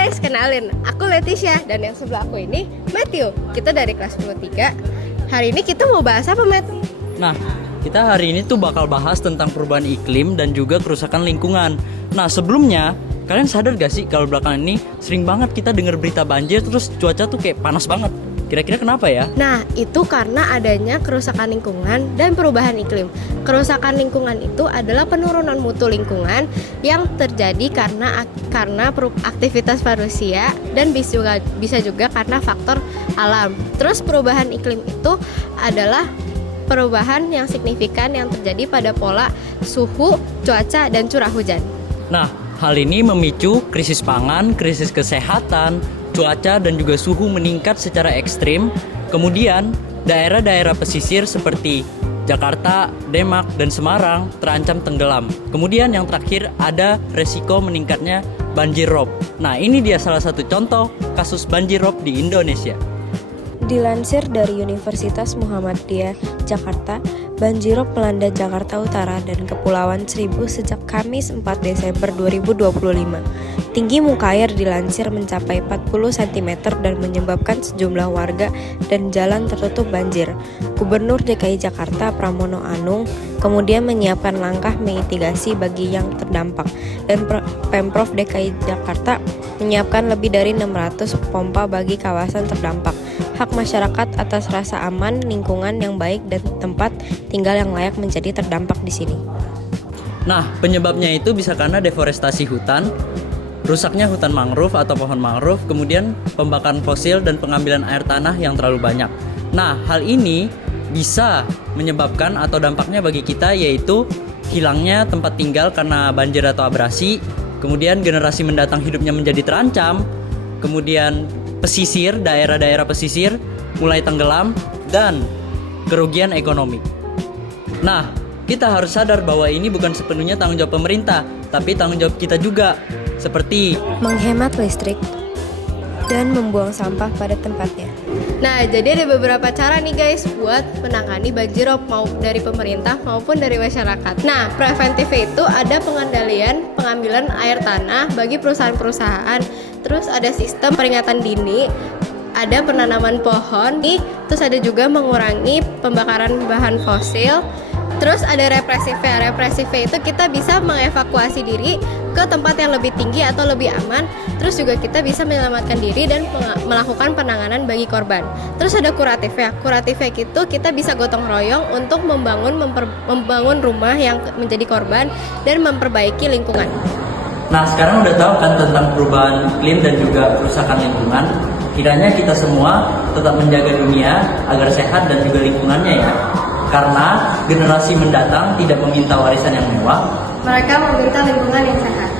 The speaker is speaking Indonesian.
guys, kenalin, aku Leticia dan yang sebelah aku ini Matthew. Kita dari kelas 10-3. Hari ini kita mau bahas apa, Matt? Nah, kita hari ini tuh bakal bahas tentang perubahan iklim dan juga kerusakan lingkungan. Nah, sebelumnya, kalian sadar gak sih kalau belakangan ini sering banget kita dengar berita banjir terus cuaca tuh kayak panas banget. Kira-kira kenapa ya? Nah, itu karena adanya kerusakan lingkungan dan perubahan iklim. Kerusakan lingkungan itu adalah penurunan mutu lingkungan yang terjadi karena aktivitas manusia dan bisa juga karena faktor alam. Terus perubahan iklim itu adalah perubahan yang signifikan yang terjadi pada pola suhu, cuaca, dan curah hujan. Nah, hal ini memicu krisis pangan, krisis kesehatan, cuaca dan juga suhu meningkat secara ekstrim. Kemudian daerah-daerah pesisir seperti Jakarta, Demak, dan Semarang terancam tenggelam. Kemudian yang terakhir ada resiko meningkatnya banjir rob. Nah, ini dia salah satu contoh kasus banjir rob di Indonesia. Dilansir dari Universitas Muhammadiyah Jakarta, banjirop melanda Jakarta Utara dan Kepulauan Seribu sejak Kamis 4 Desember 2025. Tinggi muka air dilansir mencapai 40 cm dan menyebabkan sejumlah warga dan jalan tertutup banjir. Gubernur DKI Jakarta Pramono Anung kemudian menyiapkan langkah mitigasi bagi yang terdampak, dan Pemprov DKI Jakarta menyiapkan lebih dari 600 pompa bagi kawasan terdampak. Hak masyarakat atas rasa aman, lingkungan yang baik, dan tempat tinggal yang layak menjadi terdampak di sini. Nah, penyebabnya itu bisa karena deforestasi hutan, rusaknya hutan mangrove atau pohon mangrove, kemudian pembakaran fosil dan pengambilan air tanah yang terlalu banyak. Nah, hal ini bisa menyebabkan atau dampaknya bagi kita yaitu hilangnya tempat tinggal karena banjir atau abrasi, kemudian generasi mendatang hidupnya menjadi terancam, kemudian pesisir, daerah-daerah pesisir mulai tenggelam, dan kerugian ekonomi. Nah, kita harus sadar bahwa ini bukan sepenuhnya tanggung jawab pemerintah, tapi tanggung jawab kita juga, seperti menghemat listrik dan membuang sampah pada tempatnya. Nah, jadi ada beberapa cara nih guys buat menangani banjirop, mau dari pemerintah maupun dari masyarakat. Nah, preventifnya itu ada pengambilan air tanah bagi perusahaan-perusahaan, terus ada sistem peringatan dini, ada penanaman pohon, terus ada juga mengurangi pembakaran bahan fosil. Terus ada represifnya. Represifnya itu kita bisa mengevakuasi diri ke tempat yang lebih tinggi atau lebih aman. Terus juga kita bisa menyelamatkan diri dan melakukan penanganan bagi korban. Terus ada kuratifnya. Kuratifnya itu kita bisa gotong royong untuk membangun rumah yang menjadi korban dan memperbaiki lingkungan. Nah, sekarang udah tahu kan tentang perubahan iklim dan juga kerusakan lingkungan. Kiranya kita semua tetap menjaga dunia agar sehat dan juga lingkungannya ya. Karena generasi mendatang tidak meminta warisan yang mewah, mereka meminta lingkungan yang sehat.